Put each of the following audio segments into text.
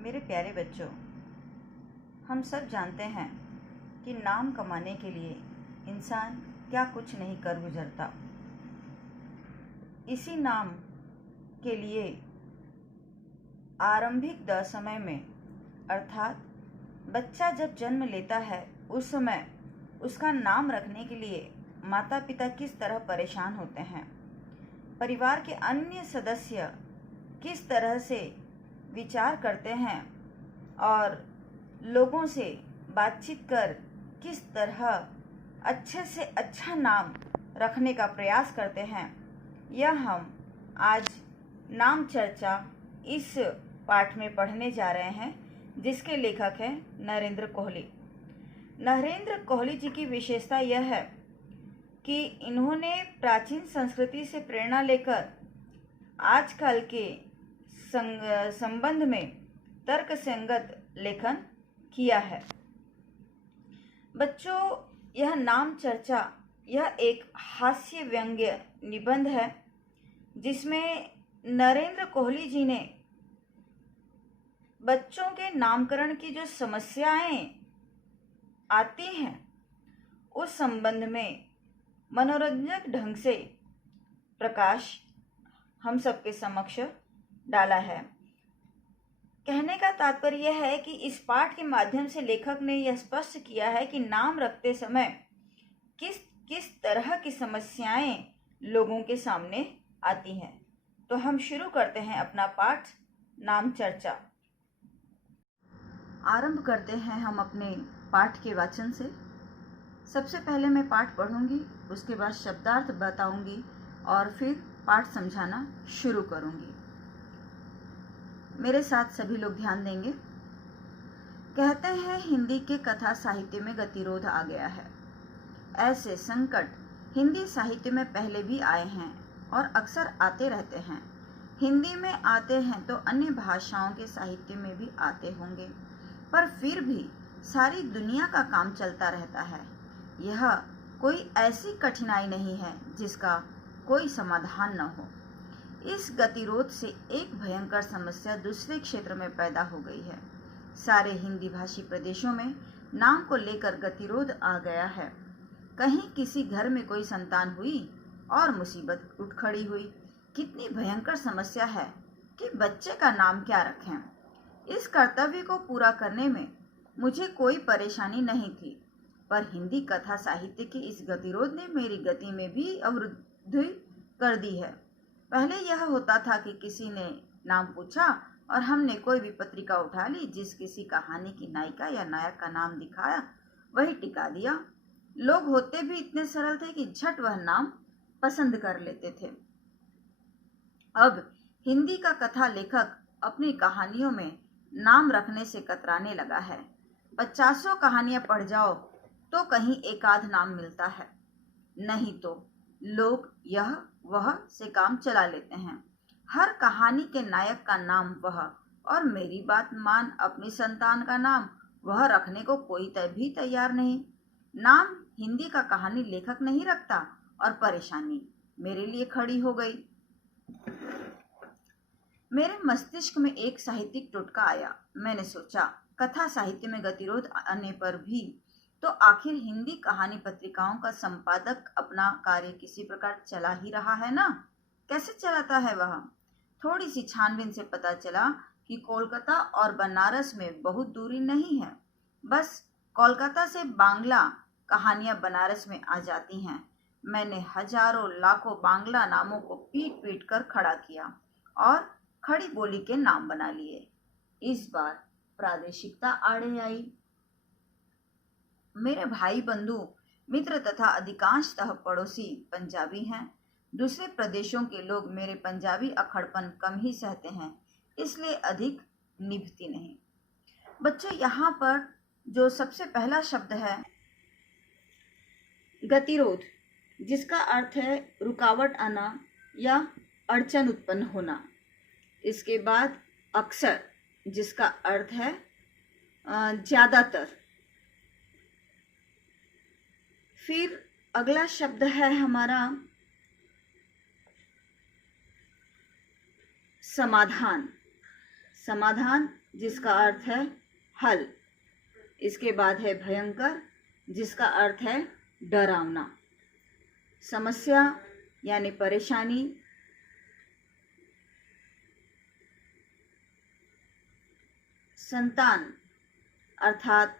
मेरे प्यारे बच्चों, हम सब जानते हैं कि नाम कमाने के लिए इंसान क्या कुछ नहीं कर गुजरता। इसी नाम के लिए आरंभिक समय में अर्थात बच्चा जब जन्म लेता है उस समय उसका नाम रखने के लिए माता पिता किस तरह परेशान होते हैं, परिवार के अन्य सदस्य किस तरह से विचार करते हैं और लोगों से बातचीत कर किस तरह अच्छे से अच्छा नाम रखने का प्रयास करते हैं, यह हम आज नाम चर्चा इस पाठ में पढ़ने जा रहे हैं, जिसके लेखक हैं नरेंद्र कोहली। नरेंद्र कोहली जी की विशेषता यह है कि इन्होंने प्राचीन संस्कृति से प्रेरणा लेकर आजकल के संबंध में तर्क संगत लेखन किया है। बच्चों, यह नाम चर्चा यह एक हास्य व्यंग्य निबंध है जिसमें नरेंद्र कोहली जी ने बच्चों के नामकरण की जो समस्याएं आती हैं उस संबंध में मनोरंजक ढंग से प्रकाश हम सबके समक्ष डाला है। कहने का तात्पर्य यह है कि इस पाठ के माध्यम से लेखक ने यह स्पष्ट किया है कि नाम रखते समय किस तरह की समस्याएं लोगों के सामने आती हैं। तो हम शुरू करते हैं अपना पाठ नाम चर्चा। आरंभ करते हैं हम अपने पाठ के वाचन से। सबसे पहले मैं पाठ पढ़ूंगी, उसके बाद शब्दार्थ बताऊंगी और फिर पाठ समझाना शुरू करूंगी। मेरे साथ सभी लोग ध्यान देंगे। कहते हैं हिंदी के कथा साहित्य में गतिरोध आ गया है। ऐसे संकट हिंदी साहित्य में पहले भी आए हैं और अक्सर आते रहते हैं। हिंदी में आते हैं तो अन्य भाषाओं के साहित्य में भी आते होंगे, पर फिर भी सारी दुनिया का काम चलता रहता है। यह कोई ऐसी कठिनाई नहीं है जिसका कोई समाधान न हो। इस गतिरोध से एक भयंकर समस्या दूसरे क्षेत्र में पैदा हो गई है। सारे हिंदी भाषी प्रदेशों में नाम को लेकर गतिरोध आ गया है। कहीं किसी घर में कोई संतान हुई और मुसीबत उठ खड़ी हुई। कितनी भयंकर समस्या है कि बच्चे का नाम क्या रखें। इस कर्तव्य को पूरा करने में मुझे कोई परेशानी नहीं थी, पर हिंदी कथा साहित्य के इस गतिरोध ने मेरी गति में भी अवरुद्धि कर दी है। पहले यह होता था कि किसी ने नाम पूछा और हमने कोई भी पत्रिका उठा ली, जिस किसी कहानी की नायिका या नायक का नाम दिखाया वही टिका दिया। लोग होते भी इतने सरल थे कि झट वह नाम पसंद कर लेते थे। अब हिंदी का कथा लेखक अपनी कहानियों में नाम रखने से कतराने लगा है। 50 कहानियां पढ़ जाओ तो कहीं एक आध नाम मिलता है, नहीं तो लोग यह वह से काम चला लेते हैं। हर कहानी के नायक का नाम वह, और मेरी बात मान अपनी संतान का नाम वह रखने को कोई भी तैयार नहीं। नाम हिंदी का कहानी लेखक नहीं रखता और परेशानी मेरे लिए खड़ी हो गई। मेरे मस्तिष्क में एक साहित्यिक टुटका आया। मैंने सोचा, कथा साहित्य में गतिरोध आने पर भी तो आखिर हिंदी कहानी पत्रिकाओं का संपादक अपना कार्य किसी प्रकार चला ही रहा है ना। कैसे चलाता है वह? थोड़ी सी छानबीन से पता चला कि कोलकाता और बनारस में बहुत दूरी नहीं है। बस कोलकाता से बांग्ला कहानियां बनारस में आ जाती हैं। मैंने हजारों लाखों बांग्ला नामों को पीट पीट कर खड़ा किया और खड़ी बोली के नाम बना लिए। इस बार प्रादेशिकता आड़े आई। मेरे भाई बंधु मित्र तथा अधिकांशतः पड़ोसी पंजाबी हैं। दूसरे प्रदेशों के लोग मेरे पंजाबी अखड़पन कम ही सहते हैं, इसलिए अधिक निभती नहीं। बच्चों, यहाँ पर जो सबसे पहला शब्द है गतिरोध, जिसका अर्थ है रुकावट आना या अड़चन उत्पन्न होना। इसके बाद अक्सर, जिसका अर्थ है ज्यादातर। फिर अगला शब्द है हमारा समाधान। समाधान जिसका अर्थ है हल। इसके बाद है भयंकर जिसका अर्थ है डरावना। समस्या यानी परेशानी। संतान अर्थात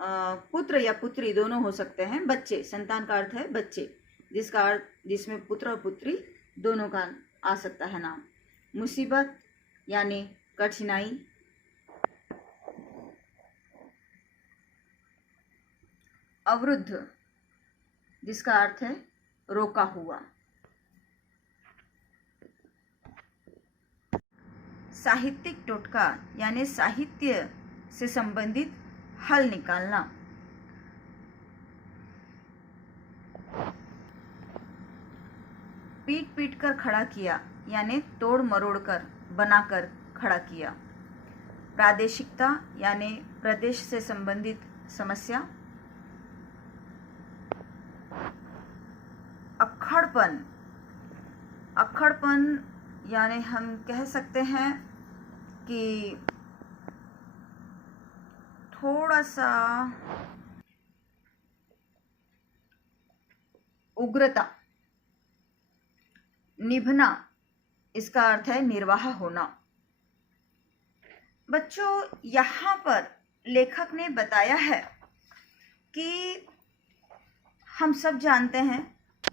पुत्र या पुत्री दोनों हो सकते हैं। बच्चे, संतान का अर्थ है बच्चे, जिसका अर्थ जिसमें पुत्र और पुत्री दोनों का आ सकता है नाम। मुसीबत यानी कठिनाई। अवरुद्ध जिसका अर्थ है रोका हुआ। साहित्यिक टोटका यानी साहित्य से संबंधित हल निकालना। पीट पीट कर खड़ा किया यानी तोड़ मरोड़ कर बनाकर खड़ा किया। प्रादेशिकता यानी प्रदेश से संबंधित समस्या। अक्खड़पन, अक्खड़पन यानी हम कह सकते हैं कि थोड़ा सा उग्रता। निभना इसका अर्थ है निर्वाह होना। बच्चों, यहाँ पर लेखक ने बताया है कि हम सब जानते हैं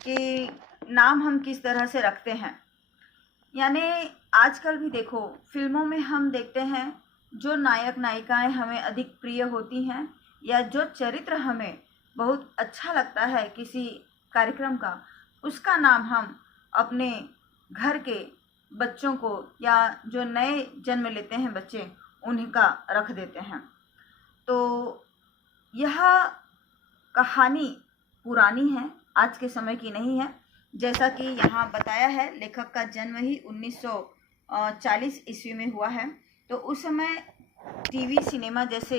कि नाम हम किस तरह से रखते हैं। यानी आजकल भी देखो, फिल्मों में हम देखते हैं जो नायक नायिकाएं हमें अधिक प्रिय होती हैं या जो चरित्र हमें बहुत अच्छा लगता है किसी कार्यक्रम का, उसका नाम हम अपने घर के बच्चों को या जो नए जन्म लेते हैं बच्चे, उन्हीं का रख देते हैं। तो यह कहानी पुरानी है, आज के समय की नहीं है। जैसा कि यहाँ बताया है, लेखक का जन्म ही 1940 ईस्वी में हुआ है। तो उस समय टीवी, सिनेमा जैसे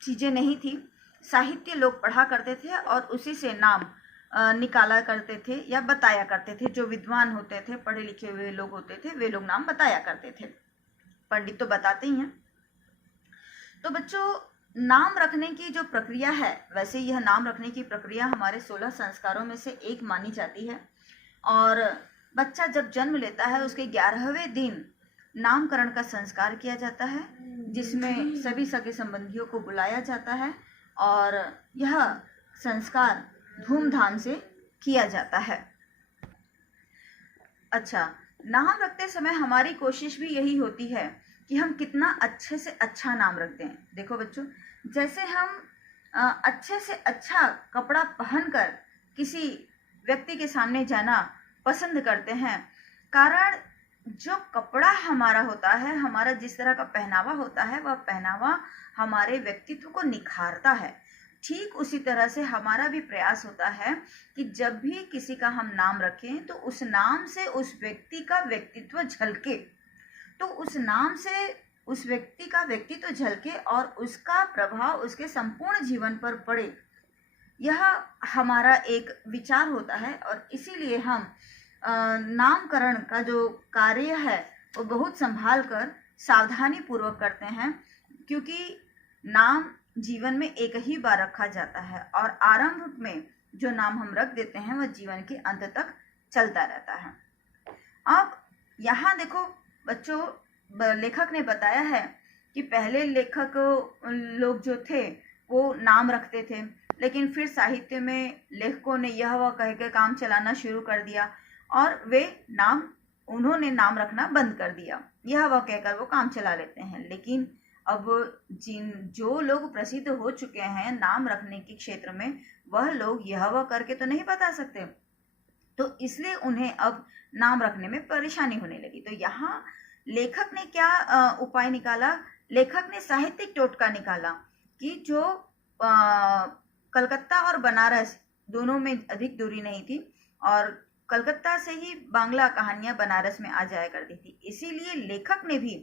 चीज़ें नहीं थी। साहित्य लोग पढ़ा करते थे और उसी से नाम निकाला करते थे या बताया करते थे। जो विद्वान होते थे, पढ़े लिखे हुए लोग होते थे, वे लोग नाम बताया करते थे। पंडित तो बताते ही हैं। तो बच्चों, नाम रखने की जो प्रक्रिया है, वैसे यह नाम रखने की प्रक्रिया हमारे 16 संस्कारों में से एक मानी जाती है। और बच्चा जब जन्म लेता है उसके 11वें दिन नामकरण का संस्कार किया जाता है, जिसमें सभी सगे संबंधियों को बुलाया जाता है और यह संस्कार धूमधाम से किया जाता है। अच्छा, नाम रखते समय हमारी कोशिश भी यही होती है कि हम कितना अच्छे से अच्छा नाम रखते हैं। देखो बच्चों, जैसे हम अच्छे से अच्छा कपड़ा पहनकर किसी व्यक्ति के सामने जाना पसंद करते हैं, कारण जो कपड़ा हमारा होता है, हमारा जिस तरह का पहनावा होता है, वह पहनावा हमारे व्यक्तित्व को निखारता है। ठीक उसी तरह से हमारा भी प्रयास होता है कि जब भी किसी का हम नाम रखें तो उस नाम से उस व्यक्ति का व्यक्तित्व झलके, तो उस नाम से उस व्यक्ति का व्यक्तित्व झलके और उसका प्रभाव उसके संपूर्ण जीवन पर पड़े। यह हमारा एक विचार होता है और इसीलिए हम नामकरण का जो कार्य है वो बहुत संभाल कर सावधानी पूर्वक करते हैं, क्योंकि नाम जीवन में एक ही बार रखा जाता है और आरंभ में जो नाम हम रख देते हैं वह जीवन के अंत तक चलता रहता है। अब यहाँ देखो बच्चों, लेखक ने बताया है कि पहले लेखक लोग जो थे वो नाम रखते थे, लेकिन फिर साहित्य में लेखकों ने यह वह कह के काम चलाना शुरू कर दिया और उन्होंने नाम रखना बंद कर दिया। यह वह कहकर वो काम चला लेते हैं। लेकिन अब जो लोग प्रसिद्ध हो चुके हैं नाम रखने के क्षेत्र में, वह लोग यह वह करके तो नहीं बता सकते, तो इसलिए उन्हें अब नाम रखने में परेशानी होने लगी। तो यहाँ लेखक ने क्या उपाय निकाला? लेखक ने साहित्यिक टोटका निकाला कि जो कलकत्ता और बनारस दोनों में अधिक दूरी नहीं थी और कलकत्ता से ही बांग्ला कहानियां बनारस में आ जाया करती थी। इसीलिए लेखक ने भी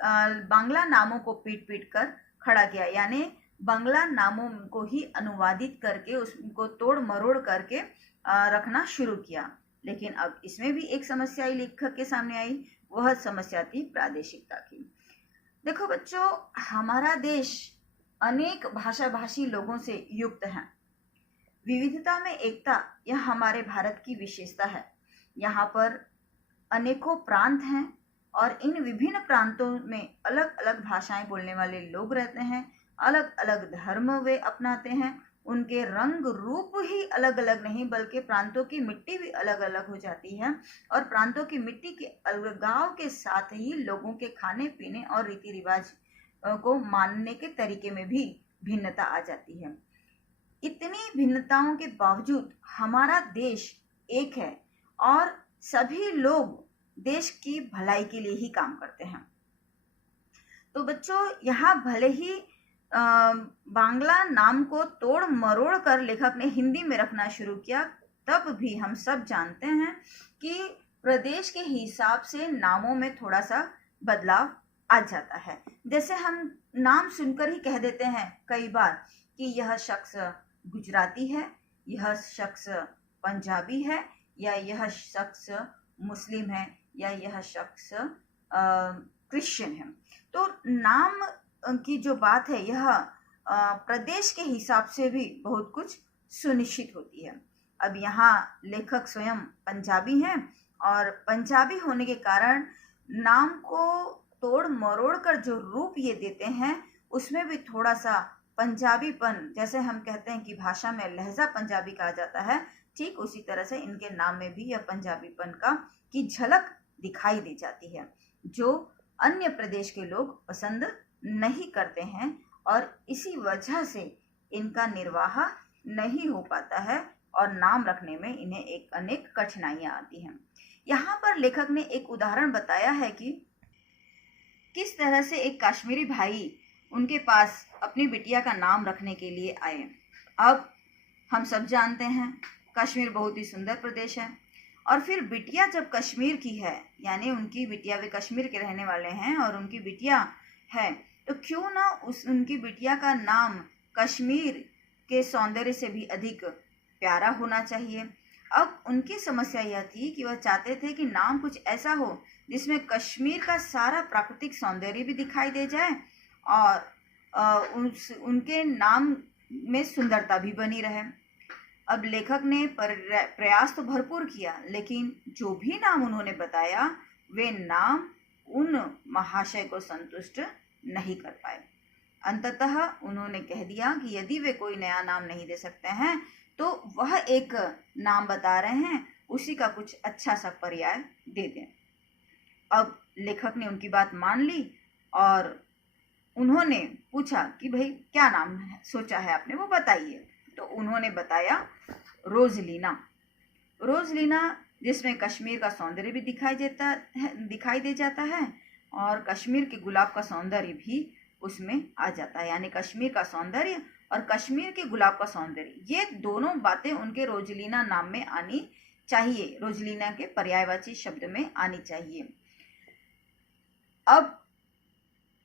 बांग्ला नामों को पीट पीट कर खड़ा किया, यानी बांग्ला नामों को ही अनुवादित करके उसको तोड़ मरोड़ करके रखना शुरू किया। लेकिन अब इसमें भी एक समस्या लेखक के सामने आई। वह समस्या थी प्रादेशिकता की। देखो बच्चों, हमारा देश अनेक भाषा भाषी लोगों से युक्त है। विविधता में एकता यह हमारे भारत की विशेषता है। यहाँ पर अनेकों प्रांत हैं और इन विभिन्न प्रांतों में अलग अलग भाषाएं बोलने वाले लोग रहते हैं, अलग अलग धर्म वे अपनाते हैं। उनके रंग रूप ही अलग अलग नहीं बल्कि प्रांतों की मिट्टी भी अलग अलग हो जाती है, और प्रांतों की मिट्टी के अलगाव के साथ ही लोगों के खाने पीने और रीति रिवाज को मानने के तरीके में भी भिन्नता आ जाती है। इतनी भिन्नताओं के बावजूद हमारा देश एक है और सभी लोग देश की भलाई के लिए ही काम करते हैं। तो बच्चों, यहाँ भले ही बांग्ला नाम को तोड़ मरोड़ कर लेखक ने हिंदी में रखना शुरू किया, तब भी हम सब जानते हैं कि प्रदेश के हिसाब से नामों में थोड़ा सा बदलाव आ जाता है। जैसे हम नाम सुनकर ही कह देते हैं कई बार कि यह शख्स गुजराती है, यह शख्स पंजाबी है, या यह शख्स मुस्लिम है, या यह शख्स क्रिश्चियन है। तो नाम की जो बात है यह प्रदेश के हिसाब से भी बहुत कुछ सुनिश्चित होती है। अब यहाँ लेखक स्वयं पंजाबी हैं और पंजाबी होने के कारण नाम को तोड़ मरोड़ कर जो रूप ये देते हैं उसमें भी थोड़ा सा पंजाबीपन, जैसे हम कहते हैं कि भाषा में लहजा पंजाबी कहा जाता है, ठीक उसी तरह से इनके नाम में भी यह पंजाबीपन की झलक दिखाई दे जाती है, जो अन्य प्रदेश के लोग पसंद नहीं करते हैं और इसी वजह से इनका निर्वाह नहीं हो पाता है और नाम रखने में इन्हें अनेक कठिनाइयां आती हैं। यहाँ पर लेखक ने एक उदाहरण बताया है कि किस तरह से एक कश्मीरी भाई उनके पास अपनी बिटिया का नाम रखने के लिए आए। अब हम सब जानते हैं कश्मीर बहुत ही सुंदर प्रदेश है, और फिर बिटिया जब कश्मीर की है, यानी उनकी बिटिया, वे कश्मीर के रहने वाले हैं और उनकी बिटिया है, तो क्यों ना उनकी बिटिया का नाम कश्मीर के सौंदर्य से भी अधिक प्यारा होना चाहिए। अब उनकी समस्या यह थी कि वह चाहते थे कि नाम कुछ ऐसा हो जिसमें कश्मीर का सारा प्राकृतिक सौंदर्य भी दिखाई दे जाए और उनके नाम में सुंदरता भी बनी रहे। अब लेखक ने प्रयास तो भरपूर किया, लेकिन जो भी नाम उन्होंने बताया वे नाम उन महाशय को संतुष्ट नहीं कर पाए। अंततः उन्होंने कह दिया कि यदि वे कोई नया नाम नहीं दे सकते हैं तो वह एक नाम बता रहे हैं उसी का कुछ अच्छा सा पर्याय दे दें। अब लेखक ने उनकी बात मान ली और उन्होंने पूछा कि भाई क्या नाम सोचा है आपने, वो बताइए। तो उन्होंने बताया रोजलीना। रोजलीना जिसमें कश्मीर का सौंदर्य भी दिखाई दे जाता है और कश्मीर के गुलाब का सौंदर्य भी उसमें आ जाता है, यानी कश्मीर का सौंदर्य और कश्मीर के गुलाब का सौंदर्य, ये दोनों बातें उनके रोजलीना नाम में आनी चाहिए, रोजलीना के पर्यायवाची शब्द में आनी चाहिए। अब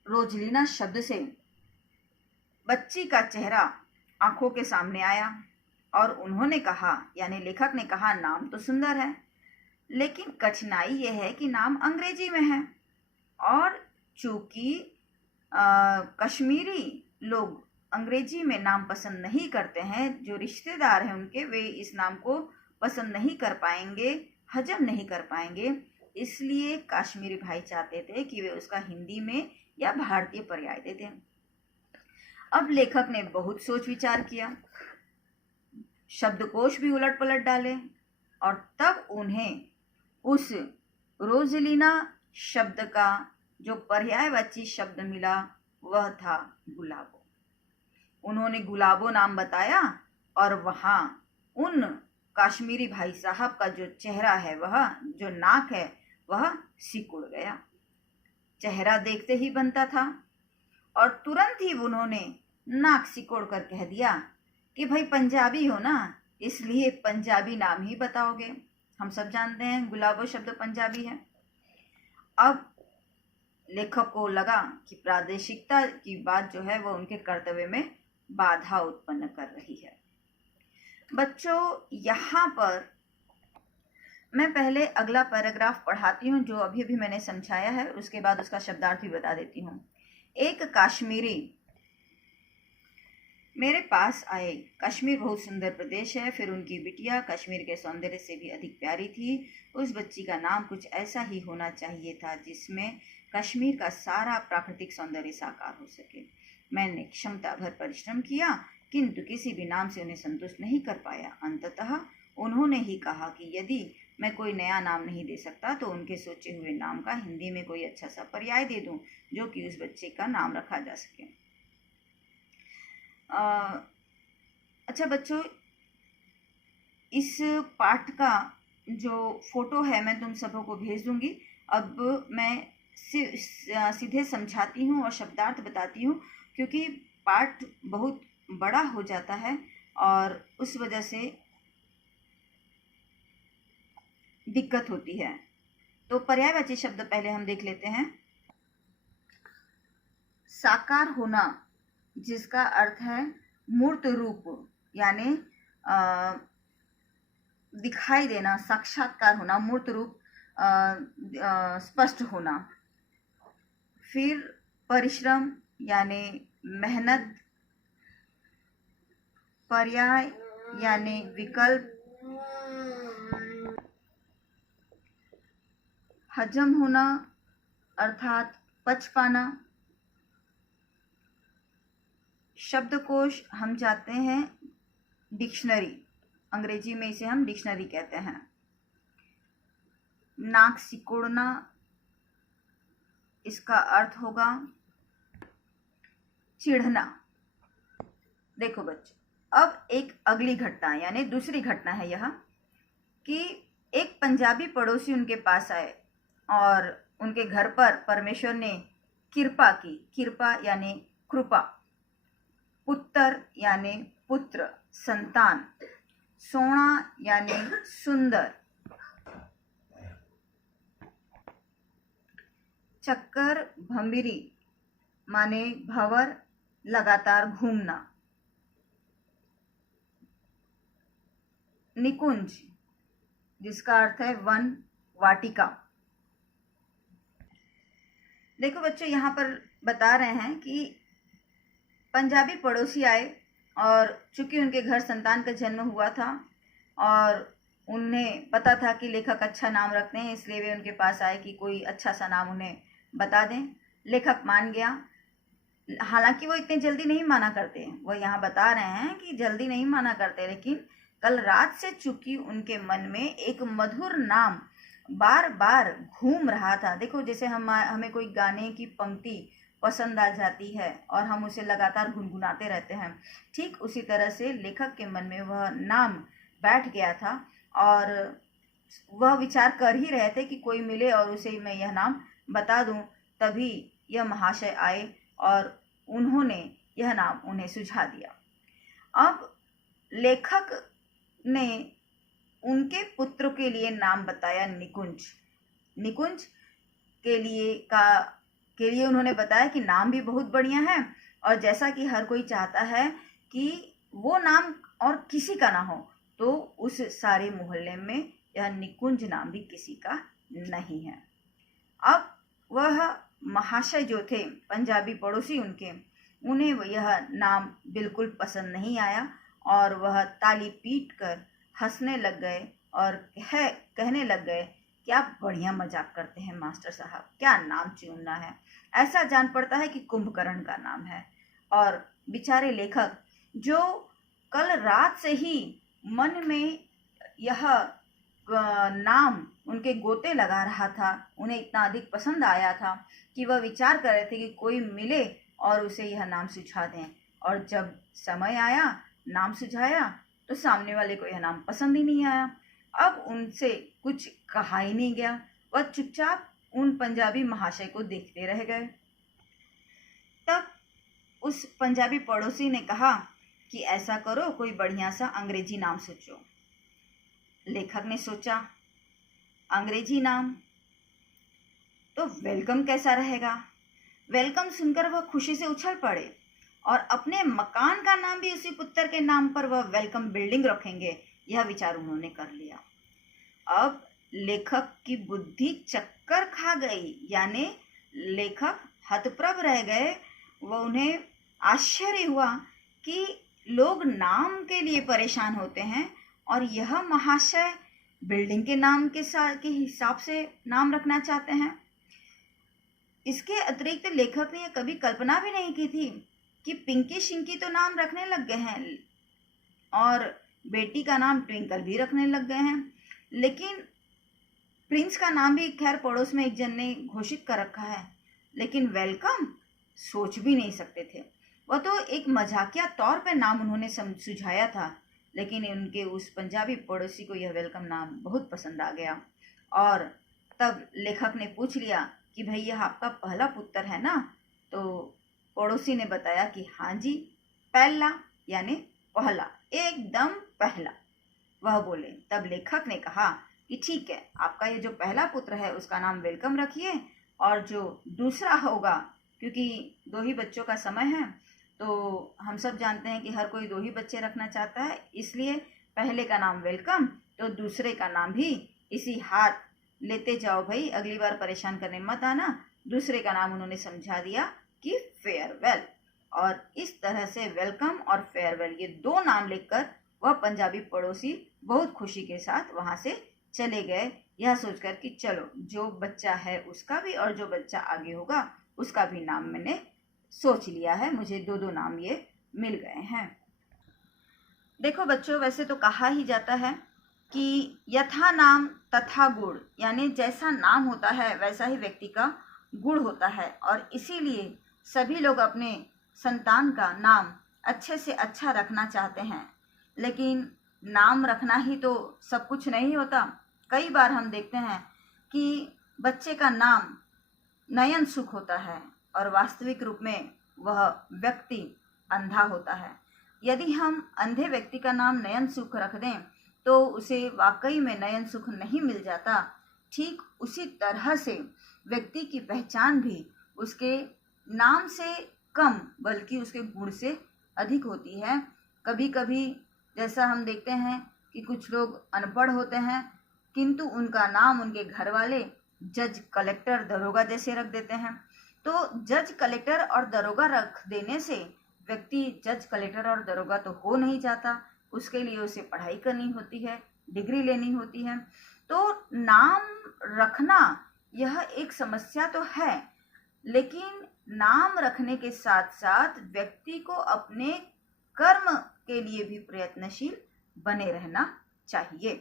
रोजलीना शब्द से बच्ची का चेहरा आंखों के सामने आया और उन्होंने कहा, यानी लेखक ने कहा, नाम तो सुंदर है लेकिन कठिनाई यह है कि नाम अंग्रेजी में है और चूंकि कश्मीरी लोग अंग्रेजी में नाम पसंद नहीं करते हैं, जो रिश्तेदार हैं उनके, वे इस नाम को पसंद नहीं कर पाएंगे, हजम नहीं कर पाएंगे, इसलिए कश्मीरी भाई चाहते थे कि वे उसका हिंदी में या भारतीय पर्याय दे दें। अब लेखक ने बहुत सोच विचार किया, शब्दकोश भी उलट पलट डाले और तब उन्हें उस रोजलीना शब्द का जो पर्यायवाची शब्द मिला वह था गुलाबो। उन्होंने गुलाबो नाम बताया और वहां उन कश्मीरी भाई साहब का जो चेहरा है, वह जो नाक है, वह सिकुड़ गया। चेहरा देखते ही बनता था और तुरंत ही उन्होंने नाक सिकोड़ कर कह दिया कि भाई पंजाबी हो ना, इसलिए पंजाबी नाम ही बताओगे। हम सब जानते हैं गुलाबो शब्द पंजाबी है। अब लेखक को लगा कि प्रादेशिकता की बात जो है वह उनके कर्तव्य में बाधा उत्पन्न कर रही है। बच्चों, यहाँ पर मैं पहले अगला पैराग्राफ पढ़ाती हूँ जो अभी अभी मैंने समझाया है, उसके बाद उसका शब्दार्थ भी बता देती हूँ। एक कश्मीरी मेरे पास आए। कश्मीर बहुत सुंदर प्रदेश है। फिर उनकी बिटिया कश्मीर के सौंदर्य से भी अधिक प्यारी थी। उस बच्ची का नाम कुछ ऐसा ही होना चाहिए था जिसमें कश्मीर का सारा प्राकृतिक सौंदर्य साकार हो सके। मैंने क्षमता भर परिश्रम किया, किंतु किसी भी नाम से उन्हें संतुष्ट नहीं कर पाया। अंततः उन्होंने ही कहा कि यदि मैं कोई नया नाम नहीं दे सकता तो उनके सोचे हुए नाम का हिंदी में कोई अच्छा सा पर्याय दे दूं, जो कि उस बच्चे का नाम रखा जा सके। अच्छा बच्चों, इस पाठ का जो फोटो है मैं तुम सबों को भेज दूंगी। अब मैं सीधे समझाती हूँ और शब्दार्थ बताती हूँ, क्योंकि पाठ बहुत बड़ा हो जाता है और उस वजह से दिक्कत होती है। तो पर्यायवाची शब्द पहले हम देख लेते हैं। साकार होना, जिसका अर्थ है मूर्त रूप, यानी दिखाई देना, साक्षात्कार होना, मूर्त रूप, स्पष्ट होना। फिर परिश्रम यानी मेहनत, पर्याय यानी विकल्प, हजम होना अर्थात पच पाना। शब्दकोश हम जाते हैं डिक्शनरी, अंग्रेजी में इसे हम डिक्शनरी कहते हैं। नाक सिकोड़ना, इसका अर्थ होगा चिढ़ना। देखो बच्चों, अब एक अगली घटना यानी दूसरी घटना है यह कि एक पंजाबी पड़ोसी उनके पास आए और उनके घर पर परमेश्वर ने कृपा की। कृपा यानी कृपा। पुत्र यानी पुत्र, संतान। सोना यानी सुंदर। चक्कर भंबिरी माने भंवर, लगातार घूमना। निकुंज, जिसका अर्थ है वन, वाटिका। देखो बच्चों, यहाँ पर बता रहे हैं कि पंजाबी पड़ोसी आए और चूंकि उनके घर संतान का जन्म हुआ था और उन्हें पता था कि लेखक अच्छा नाम रखते हैं, इसलिए वे उनके पास आए कि कोई अच्छा सा नाम उन्हें बता दें। लेखक मान गया। हालांकि वो इतने जल्दी नहीं माना करते, वो यहाँ बता रहे हैं कि जल्दी नहीं माना करते, लेकिन कल रात से चूंकि उनके मन में एक मधुर नाम बार बार घूम रहा था। देखो, जैसे हमें कोई गाने की पंक्ति पसंद आ जाती है और हम उसे लगातार गुनगुनाते रहते हैं, ठीक उसी तरह से लेखक के मन में वह नाम बैठ गया था और वह विचार कर ही रहे थे कि कोई मिले और उसे मैं यह नाम बता दूं। तभी यह महाशय आए और उन्होंने यह नाम उन्हें सुझा दिया। अब लेखक ने उनके पुत्र के लिए नाम बताया निकुंज। निकुंज के लिए उन्होंने बताया कि नाम भी बहुत बढ़िया है और जैसा कि हर कोई चाहता है कि वो नाम और किसी का ना हो, तो उस सारे मोहल्ले में यह निकुंज नाम भी किसी का नहीं है। अब वह महाशय जो थे, पंजाबी पड़ोसी उन्हें यह नाम बिल्कुल पसंद नहीं आया और वह ताली पीट कर हंसने लग गए और कहने लग गए, क्या बढ़िया मजाक करते हैं मास्टर साहब, क्या नाम चुनना है, ऐसा जान पड़ता है कि कुंभकर्ण का नाम है। और बेचारे लेखक जो कल रात से ही मन में यह नाम उनके गोते लगा रहा था, उन्हें इतना अधिक पसंद आया था कि वह विचार कर रहे थे कि कोई मिले और उसे यह नाम सुझा दें। और जब समय आया, नाम सुझाया, तो सामने वाले को यह नाम पसंद ही नहीं आया। अब उनसे कुछ कहा ही नहीं गया, वह चुपचाप उन पंजाबी महाशय को देखते रह गए। तब उस पंजाबी पड़ोसी ने कहा कि ऐसा करो, कोई बढ़िया सा अंग्रेजी नाम सोचो। लेखक ने सोचा, अंग्रेजी नाम तो वेलकम कैसा रहेगा। वेलकम सुनकर वह खुशी से उछल पड़े और अपने मकान का नाम भी उसी पुत्र के नाम पर वह वेलकम बिल्डिंग रखेंगे, यह विचार उन्होंने कर लिया। अब लेखक की बुद्धि चक्कर खा गई, यानी लेखक हतप्रभ रह गए। वो उन्हें आश्चर्य हुआ कि लोग नाम के लिए परेशान होते हैं और यह महाशय बिल्डिंग के नाम के हिसाब से नाम रखना चाहते हैं। इसके अतिरिक्त लेखक ने यह कभी कल्पना भी नहीं की थी कि पिंकी शिंकी तो नाम रखने लग गए हैं और बेटी का नाम ट्विंकल भी रखने लग गए हैं, लेकिन प्रिंस का नाम भी खैर पड़ोस में एक जन ने घोषित कर रखा है, लेकिन वेलकम सोच भी नहीं सकते थे। वह तो एक मजाकिया तौर पर नाम उन्होंने सुझाया था, लेकिन उनके उस पंजाबी पड़ोसी को यह वेलकम नाम बहुत पसंद आ गया। और तब लेखक ने पूछ लिया कि भाई यह आपका पहला पुत्र है ना? तो पड़ोसी ने बताया कि हाँ जी, पहला यानी पहला, एकदम पहला। वह बोले। तब लेखक ने कहा कि ठीक है, आपका ये जो पहला पुत्र है उसका नाम वेलकम रखिए, और जो दूसरा होगा, क्योंकि 2 ही बच्चों का समय है, तो हम सब जानते हैं कि हर कोई 2 ही बच्चे रखना चाहता है, इसलिए पहले का नाम वेलकम तो दूसरे का नाम भी इसी हाथ लेते जाओ भाई, अगली बार परेशान करने मत आना। दूसरे का नाम उन्होंने समझा दिया कि फेयरवेल, और इस तरह से वेलकम और फेयरवेल ये 2 नाम लिखकर वह पंजाबी पड़ोसी बहुत खुशी के साथ वहां से चले गए, यह सोचकर कि चलो जो बच्चा है उसका भी और जो बच्चा आगे होगा उसका भी नाम मैंने सोच लिया है, मुझे 2-2 नाम ये मिल गए हैं। देखो बच्चों, वैसे तो कहा ही जाता है कि यथा नाम तथा गुण, यानी जैसा नाम होता है वैसा ही व्यक्ति का गुण होता है, और इसीलिए सभी लोग अपने संतान का नाम अच्छे से अच्छा रखना चाहते हैं। लेकिन नाम रखना ही तो सब कुछ नहीं होता। कई बार हम देखते हैं कि बच्चे का नाम नयन सुख होता है और वास्तविक रूप में वह व्यक्ति अंधा होता है। यदि हम अंधे व्यक्ति का नाम नयन सुख रख दें तो उसे वाकई में नयन सुख नहीं मिल जाता। ठीक उसी तरह से व्यक्ति की पहचान भी उसके नाम से कम बल्कि उसके गुण से अधिक होती है। कभी कभी जैसा हम देखते हैं कि कुछ लोग अनपढ़ होते हैं, किंतु उनका नाम उनके घर वाले जज, कलेक्टर, दरोगा जैसे रख देते हैं। तो जज, कलेक्टर और दरोगा रख देने से व्यक्ति जज, कलेक्टर और दरोगा तो हो नहीं जाता, उसके लिए उसे पढ़ाई करनी होती है, डिग्री लेनी होती है। तो नाम रखना यह एक समस्या तो है, लेकिन नाम रखने के साथ साथ व्यक्ति को अपने कर्म के लिए भी प्रयत्नशील बने रहना चाहिए।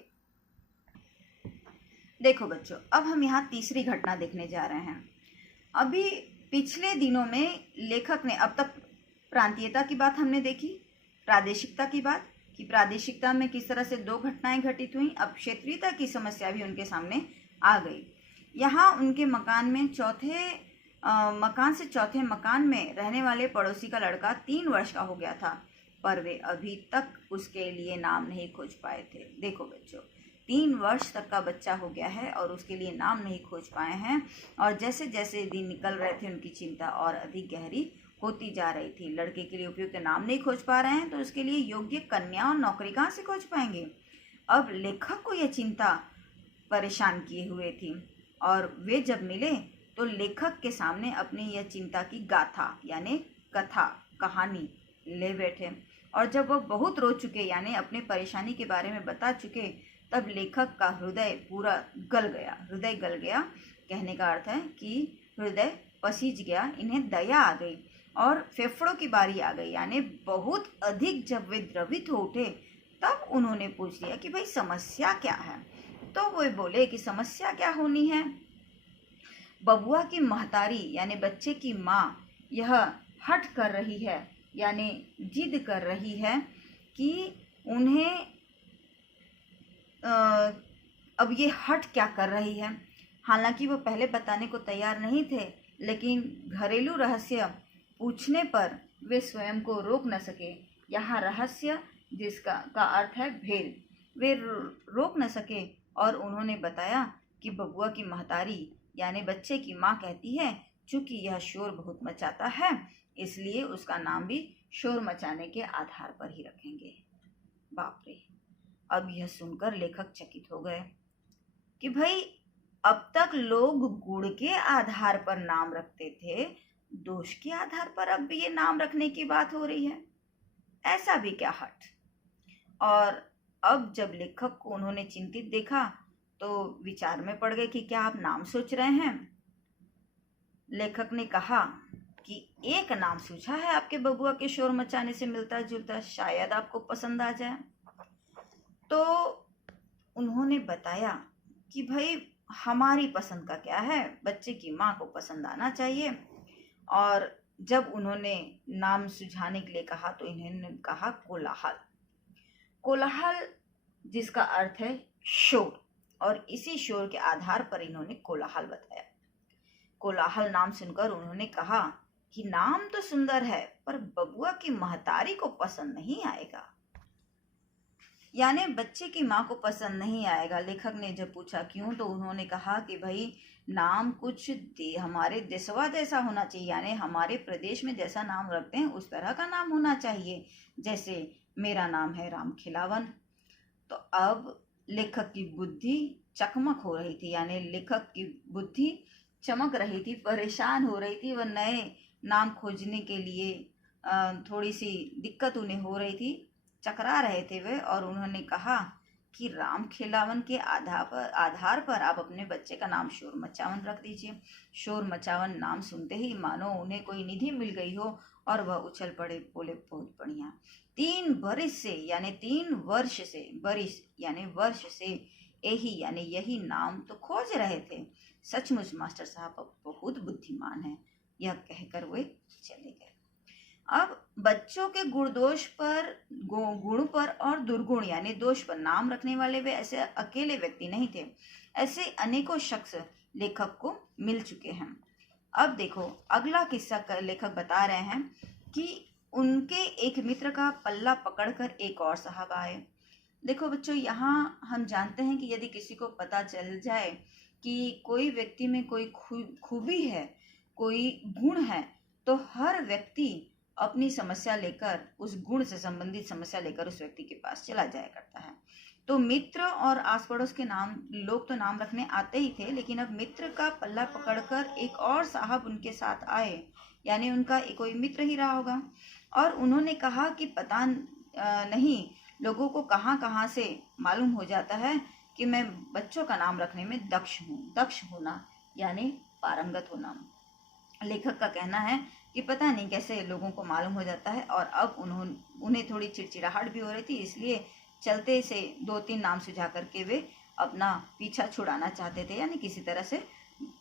देखो बच्चों, अब हम यहाँ तीसरी घटना देखने जा रहे हैं। अभी पिछले दिनों में लेखक ने, अब तक प्रांतीयता की बात हमने देखी, प्रादेशिकता की बात कि प्रादेशिकता में किस तरह से 2 घटनाएं घटित हुई, अब क्षेत्रीयता की समस्या भी उनके सामने आ गई। यहाँ उनके मकान में मकान से चौथे मकान में रहने वाले पड़ोसी का लड़का 3 वर्ष का हो गया था, पर वे अभी तक उसके लिए नाम नहीं खोज पाए थे। देखो बच्चों, 3 वर्ष तक का बच्चा हो गया है और उसके लिए नाम नहीं खोज पाए हैं, और जैसे जैसे दिन निकल रहे थे उनकी चिंता और अधिक गहरी होती जा रही थी। लड़के के लिए उपयुक्त नाम नहीं खोज पा रहे हैं तो उसके लिए योग्य कन्या और नौकरी कहाँ से खोज पाएंगे। अब लेखक को यह चिंता परेशान किए हुए थी, और वे जब मिले तो लेखक के सामने अपनी यह चिंता की गाथा यानी कथा, कहानी ले बैठे, और जब वह बहुत रो चुके यानी अपने परेशानी के बारे में बता चुके, तब लेखक का हृदय पूरा गल गया। हृदय गल गया कहने का अर्थ है कि हृदय पसीज गया, इन्हें दया आ गई और फेफड़ों की बारी आ गई, यानी बहुत अधिक जब वे द्रवित हो उठे तब उन्होंने पूछ लिया कि भाई समस्या क्या है। तो वो बोले कि समस्या क्या होनी है, बबुआ की महतारी यानी बच्चे की माँ यह हट कर रही है, यानी जिद कर रही है कि उन्हें अब ये हट क्या कर रही है। हालांकि वो पहले बताने को तैयार नहीं थे, लेकिन घरेलू रहस्य पूछने पर वे स्वयं को रोक न सके। यहाँ रहस्य जिसका का अर्थ है भेद, वे रोक न सके और उन्होंने बताया कि बबुआ की महतारी यानी बच्चे की माँ कहती है चूंकि यह शोर बहुत मचाता है इसलिए उसका नाम भी शोर मचाने के आधार पर ही रखेंगे। बाप रे! अब यह सुनकर लेखक चकित हो गए। कि भाई अब तक लोग गुण के आधार पर नाम रखते थे, दोष के आधार पर अब भी ये नाम रखने की बात हो रही है। ऐसा भी क्या हट। और अब जब लेखक को उन्होंने चिंतित देखा तो विचार में पड़ गए कि क्या आप नाम सोच रहे हैं। लेखक ने कहा कि एक नाम सूझा है आपके बबुआ के शोर मचाने से मिलता जुलता, शायद आपको पसंद आ जाए। तो उन्होंने बताया कि भाई हमारी पसंद का क्या है, बच्चे की माँ को पसंद आना चाहिए। और जब उन्होंने नाम सुझाने के लिए कहा तो इन्होंने कहा कोलाहल। कोलाहल जिसका अर्थ है शोर, और इसी शोर के आधार पर इन्होंने कोलाहल बताया। कोलाहल नाम सुनकर उन्होंने कहा कि नाम तो सुंदर है पर बबुआ की महतारी को पसंद नहीं आएगा, यानी बच्चे की माँ को पसंद नहीं आएगा। लेखक ने जब पूछा क्यों, तो उन्होंने कहा कि भाई नाम कुछ हमारे देशवा जैसा होना चाहिए, यानी हमारे प्रदेश में जैसा नाम रखते हैं उस तरह का नाम होना चाहिए। जैसे मेरा नाम है राम खिलावन। तो अब लेखक की बुद्धि चकमक हो रही थी, यानी लेखक की बुद्धि चमक रही थी, परेशान हो रही थी। वह नए नाम खोजने के लिए थोड़ी सी दिक्कत उन्हें हो रही थी, चकरा रहे थे वे। और उन्होंने कहा कि राम खिलावन के आधार पर आप अपने बच्चे का नाम शोर मचावन रख दीजिए। शोर मचावन नाम सुनते ही मानो उन्हें कोई निधि मिल गई हो और वह उछल पड़े, बोले बहुत बढ़िया। 3 बरिस से यानी 3 वर्ष से, बरिस यानी वर्ष से यही नाम तो खोज रहे थे। सचमुच मास्टर साहब अब बहुत बुद्धिमान है, यह कहकर वे चले गए। अब बच्चों के गुण पर और दुर्गुण यानी दोष पर नाम रखने वाले वे ऐसे अकेले व्यक्ति नहीं थे, ऐसे अनेकों शख्स लेखक को मिल चुके हैं। अब देखो अगला किस्सा लेखक बता रहे हैं कि उनके एक मित्र का पल्ला पकड़कर एक और साहब आए। देखो बच्चों, यहाँ हम जानते हैं कि यदि किसी को पता चल जाए कि कोई व्यक्ति में कोई खूबी है, कोई गुण है, तो हर व्यक्ति अपनी समस्या लेकर, उस गुण से संबंधित समस्या लेकर उस व्यक्ति के पास चला जाया करता है। तो मित्र और आस पड़ोस के लोग तो नाम रखने आते ही थे, लेकिन अब मित्र का पल्ला पकड़कर एक और साहब उनके साथ आए, यानी उनका कोई मित्र ही रहा होगा। और उन्होंने कहा कि पता नहीं लोगों को कहाँ कहाँ से मालूम हो जाता है कि मैं बच्चों का नाम रखने में दक्ष हूँ। दक्ष होना यानी पारंगत होना। लेखक का कहना है कि पता नहीं कैसे लोगों को मालूम हो जाता है। और अब उन्हें थोड़ी चिड़चिड़ाहट भी हो रही थी, इसलिए चलते से 2-3 नाम सुझा करके वे अपना पीछा छुड़ाना चाहते थे, यानी किसी तरह से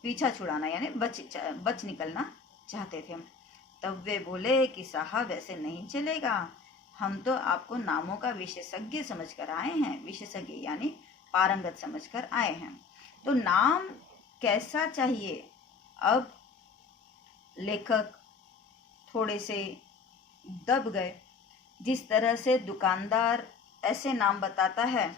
पीछा छुड़ाना यानी बच निकलना चाहते थे। तब वे बोले कि साहब ऐसे नहीं चलेगा, हम तो आपको नामों का विशेषज्ञ समझकर आए हैं। विशेषज्ञ यानी पारंगत समझकर आए हैं, तो नाम कैसा चाहिए। अब लेखक थोड़े से दब गए। जिस तरह से दुकानदार ऐसे नाम बताता है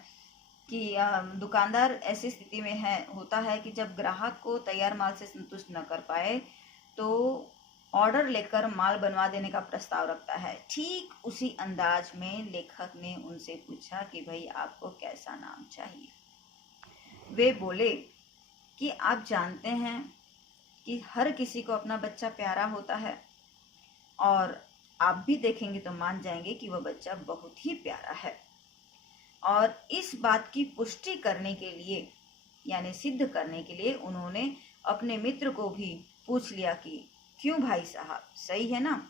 कि दुकानदार ऐसी स्थिति में होता है कि जब ग्राहक को तैयार माल से संतुष्ट न कर पाए तो ऑर्डर लेकर माल बनवा देने का प्रस्ताव रखता है। ठीक उसी अंदाज में लेखक ने उनसे पूछा कि भाई आपको कैसा नाम चाहिए। वे बोले कि आप जानते हैं कि हर किसी को अपना बच्चा प्यारा होता है, और आप भी देखेंगे तो मान जाएंगे कि वह बच्चा बहुत ही प्यारा है। और इस बात की पुष्टि करने के लिए यानी सिद्ध करने के लिए उन्होंने अपने मित्र को भी पूछ लिया कि क्यों भाई साहब, सही है ना।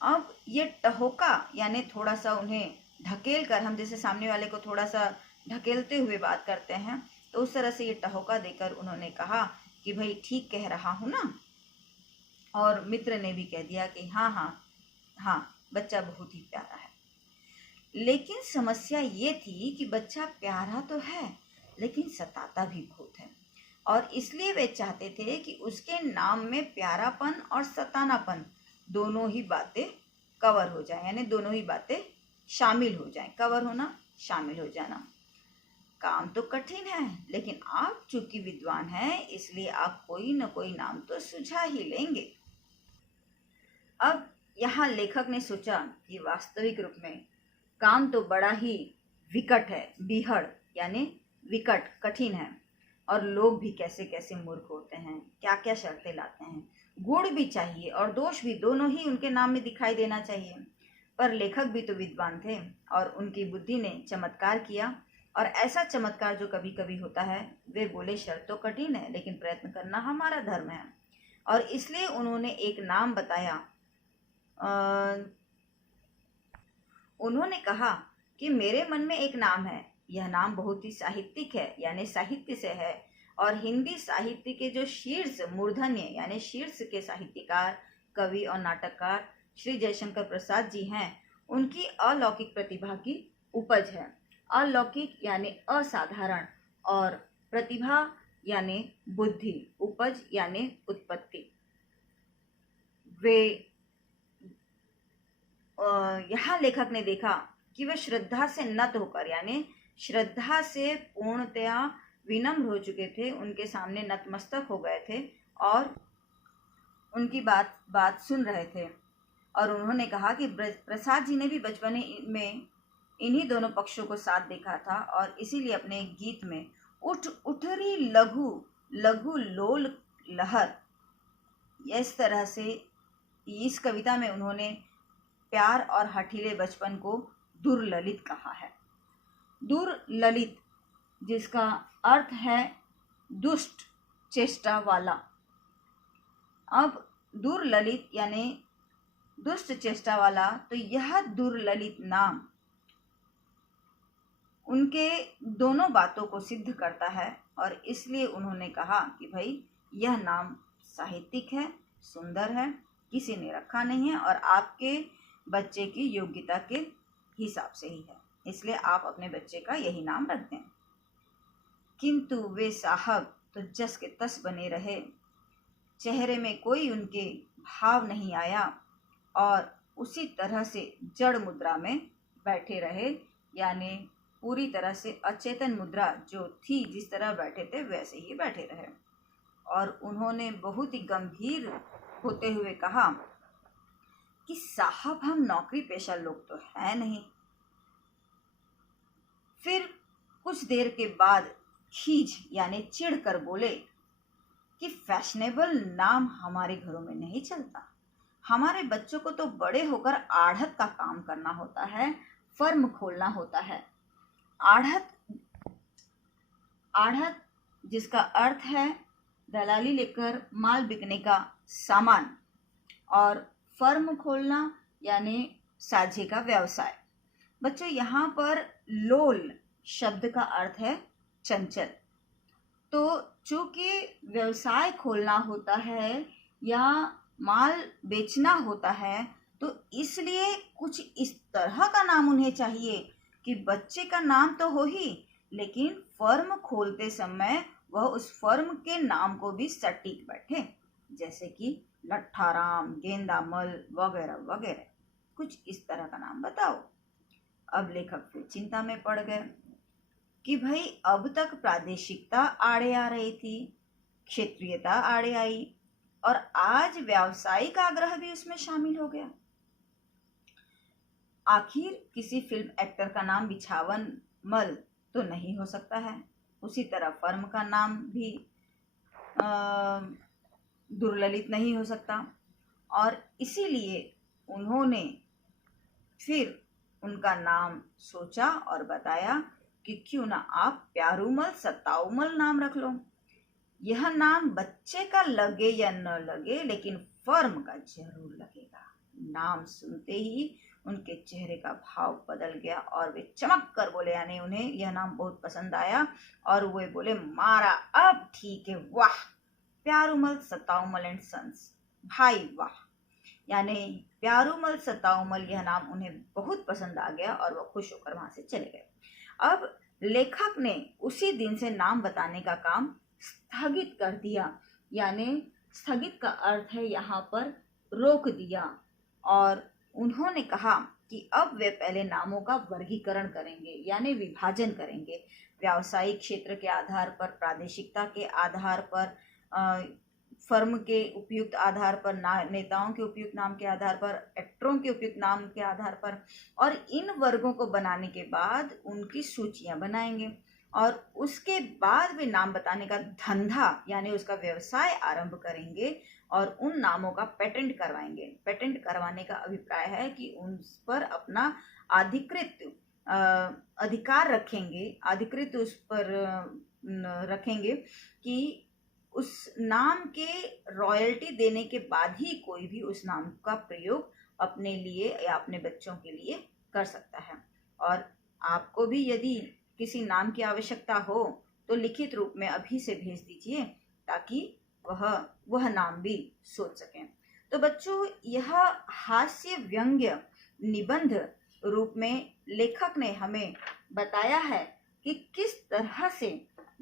अब ये टहोका यानी थोड़ा सा उन्हें ढकेल कर, हम जैसे सामने वाले को थोड़ा सा ढकेलते हुए बात करते हैं, तो उस तरह से ये टहोका देकर उन्होंने कहा कि भाई ठीक कह रहा हूँ ना। और मित्र ने भी कह दिया कि हाँ हाँ हाँ, बच्चा बहुत ही प्यारा है। लेकिन समस्या ये थी कि बच्चा प्यारा तो है लेकिन सताता भी बहुत है, और इसलिए वे चाहते थे कि उसके नाम में प्यारापन और सतानापन दोनों ही बातें कवर हो जाए, यानी दोनों ही बातें शामिल हो जाएं। कवर होना, शामिल हो जाना। काम तो कठिन है, लेकिन आप चूंकि विद्वान हैं इसलिए आप कोई न कोई नाम तो सुझा ही लेंगे। अब यहाँ लेखक ने सोचा कि वास्तविक रूप में काम तो बड़ा ही विकट है, बीहड़ यानी विकट, कठिन है। और लोग भी कैसे कैसे मूर्ख होते हैं, क्या क्या शर्तें लाते हैं। गुण भी चाहिए और दोष भी, दोनों ही उनके नाम में दिखाई देना चाहिए। पर लेखक भी तो विद्वान थे और उनकी बुद्धि ने चमत्कार किया, और ऐसा चमत्कार जो कभी कभी होता है। वे बोले शर्त तो कठिन है, लेकिन प्रयत्न करना हमारा धर्म है। और इसलिए उन्होंने एक नाम बताया। उन्होंने कहा कि मेरे मन में एक नाम है, यह नाम बहुत ही साहित्यिक है, यानी साहित्य से है, और हिंदी साहित्य के जो शीर्ष मूर्धन्य यानी शीर्ष के साहित्यकार, कवि और नाटककार श्री जयशंकर प्रसाद जी हैं, उनकी अलौकिक प्रतिभा की उपज है। अलौकिक यानी असाधारण, और प्रतिभा यानी बुद्धि, उपज यानी उत्पत्ति। वे यहाँ लेखक ने देखा कि वे श्रद्धा से नत होकर, यानी श्रद्धा से पूर्णतया विनम्र हो चुके थे, उनके सामने नतमस्तक हो गए थे और उनकी बात सुन रहे थे। और उन्होंने कहा कि प्रसाद जी ने भी बचपन में इन्हीं दोनों पक्षों को साथ देखा था, और इसीलिए अपने गीत में उठरी लघु लघु लोल लहर, इस तरह से इस कविता में उन्होंने प्यार और हठीले बचपन को दुर्ललित कहा है। दुर्ललित जिसका अर्थ है दुष्ट चेष्टा वाला। अब दुर्ललित यानी दुष्ट चेष्टा वाला, तो यह दुर्ललित नाम उनके दोनों बातों को सिद्ध करता है, और इसलिए उन्होंने कहा कि भाई यह नाम साहित्यिक है, सुंदर है, किसी ने रखा नहीं है और आपके बच्चे की योग्यता के हिसाब से ही है, इसलिए आप अपने बच्चे का यही नाम रख दें। किंतु वे साहब तो जस के तस बने रहे, चेहरे में कोई उनके भाव नहीं आया और उसी तरह से जड़ मुद्रा में बैठे रहे, यानी पूरी तरह से अचेतन मुद्रा जो थी, जिस तरह बैठे थे वैसे ही बैठे रहे। और उन्होंने बहुत ही गंभीर होते हुए कहा कि साहब हम नौकरी पेशा लोग तो है नहीं। फिर कुछ देर के बाद खीज यानी चिढ़ कर बोले कि फैशनेबल नाम हमारे घरों में नहीं चलता। हमारे बच्चों को तो बड़े होकर आढ़त का काम करना होता है, फर्म खोलना होता है। आढ़त जिसका अर्थ है दलाली लेकर माल बिकने का सामान, और फर्म खोलना यानी साझे का व्यवसाय। बच्चों यहाँ पर लोल शब्द का अर्थ है चंचल। तो चूंकि व्यवसाय खोलना होता है या माल बेचना होता है, तो इसलिए कुछ इस तरह का नाम उन्हें चाहिए कि बच्चे का नाम तो हो ही, लेकिन फर्म खोलते समय वह उस फर्म के नाम को भी सटीक बैठे, जैसे कि लट्ठाराम, गेंदामल वगैरह वगैरह। कुछ इस तरह का नाम बताओ। अब लेखक फिर चिंता में पड़ गए कि भाई अब तक प्रादेशिकता आड़े आ रही थी, क्षेत्रीयता आड़े आई, और आज व्यावसायिक आग्रह भी उसमें शामिल हो गया। आखिर किसी फिल्म एक्टर का नाम बिछावन मल तो नहीं हो सकता है, उसी तरह फर्म का नाम भी दुर्ललित नहीं हो सकता। और इसीलिए उन्होंने फिर उनका नाम सोचा और बताया कि क्यों ना आप प्यारूमल सताऊमल नाम रख लो। यह नाम बच्चे का लगे या न लगे, लेकिन फर्म का जरूर लगेगा। नाम सुनते ही उनके चेहरे का भाव बदल गया और वे चमक कर बोले, यानी उन्हें यह नाम बहुत पसंद आया, और वे बोले मारा अब ठीक है, वाह, प्यारूमल सताऊमल एंड सन्स, भाई वाह। यानी प्यारूमल सताऊमल यह नाम उन्हें बहुत पसंद आ गया और वह खुश होकर वहां से चले गए। अब लेखक ने उसी दिन से नाम बताने का काम स्थगित कर दिया, यानी स्थगित का अर्थ है यहाँ पर रोक दिया, और उन्होंने कहा कि अब वे पहले नामों का वर्गीकरण करेंगे, यानी विभाजन करेंगे। व्यावसायिक क्षेत्र के आधार पर, प्रादेशिकता के आधार पर, फर्म के उपयुक्त आधार पर, नेताओं के उपयुक्त नाम के आधार पर, एक्टरों के उपयुक्त नाम के आधार पर, और इन वर्गों को बनाने के बाद उनकी सूचियां बनाएंगे। और उसके बाद वे नाम बताने का धंधा यानी उसका व्यवसाय आरंभ करेंगे और उन नामों का पेटेंट करवाएंगे। पेटेंट करवाने का अभिप्राय है कि उन पर अपना अधिकृत अधिकार रखेंगे, अधिकृत उस पर रखेंगे कि उस नाम के रॉयल्टी देने के बाद ही कोई भी उस नाम का प्रयोग अपने लिए या अपने बच्चों के लिए कर सकता है। और आपको भी यदि किसी नाम की आवश्यकता हो तो लिखित रूप में अभी से भेज दीजिए ताकि वह नाम भी सोच सकें। तो बच्चों, यह हास्य व्यंग्य निबंध रूप में लेखक ने हमें बताया है कि किस तरह से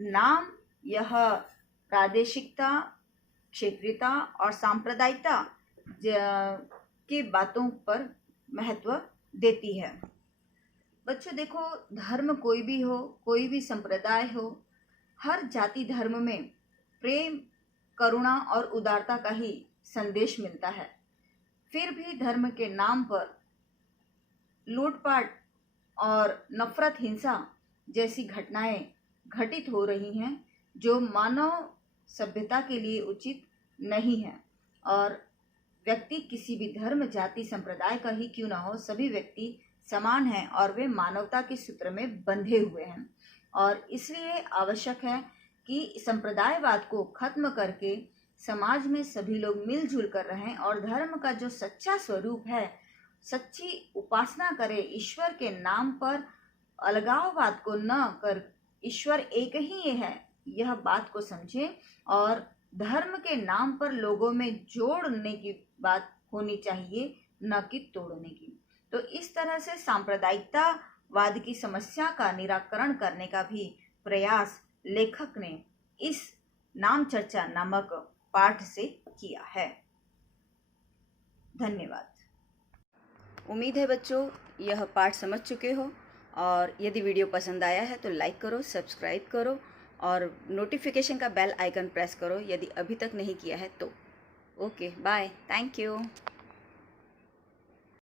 नाम यह प्रादेशिकता, क्षेत्रीयता और सांप्रदायिकता की बातों पर महत्व देती है। बच्चों देखो, धर्म कोई भी हो, कोई भी संप्रदाय हो, हर जाति धर्म में प्रेम, करुणा और उदारता का ही संदेश मिलता है। फिर भी धर्म के नाम पर लूटपाट और नफरत, हिंसा जैसी घटनाएं घटित हो रही हैं जो मानव सभ्यता के लिए उचित नहीं है। और व्यक्ति किसी भी धर्म, जाति, संप्रदाय का ही क्यों ना हो, सभी व्यक्ति समान हैं और वे मानवता के सूत्र में बंधे हुए हैं। और इसलिए आवश्यक है कि संप्रदायवाद को खत्म करके समाज में सभी लोग मिलजुल कर रहें और धर्म का जो सच्चा स्वरूप है, सच्ची उपासना करें। ईश्वर के नाम पर अलगाववाद को न कर ईश्वर एक ही है, यह बात को समझें और धर्म के नाम पर लोगों में जोड़ने की बात होनी चाहिए, न कि तोड़ने की। तो इस तरह से सांप्रदायिकतावाद की समस्या का निराकरण करने का भी प्रयास लेखक ने इस नाम चर्चा नामक पाठ से किया है। धन्यवाद। उम्मीद है बच्चों यह पाठ समझ चुके हो, और यदि वीडियो पसंद आया है तो लाइक करो, सब्सक्राइब करो और नोटिफिकेशन का बेल आइकन प्रेस करो यदि अभी तक नहीं किया है तो। Okay, bye, thank you.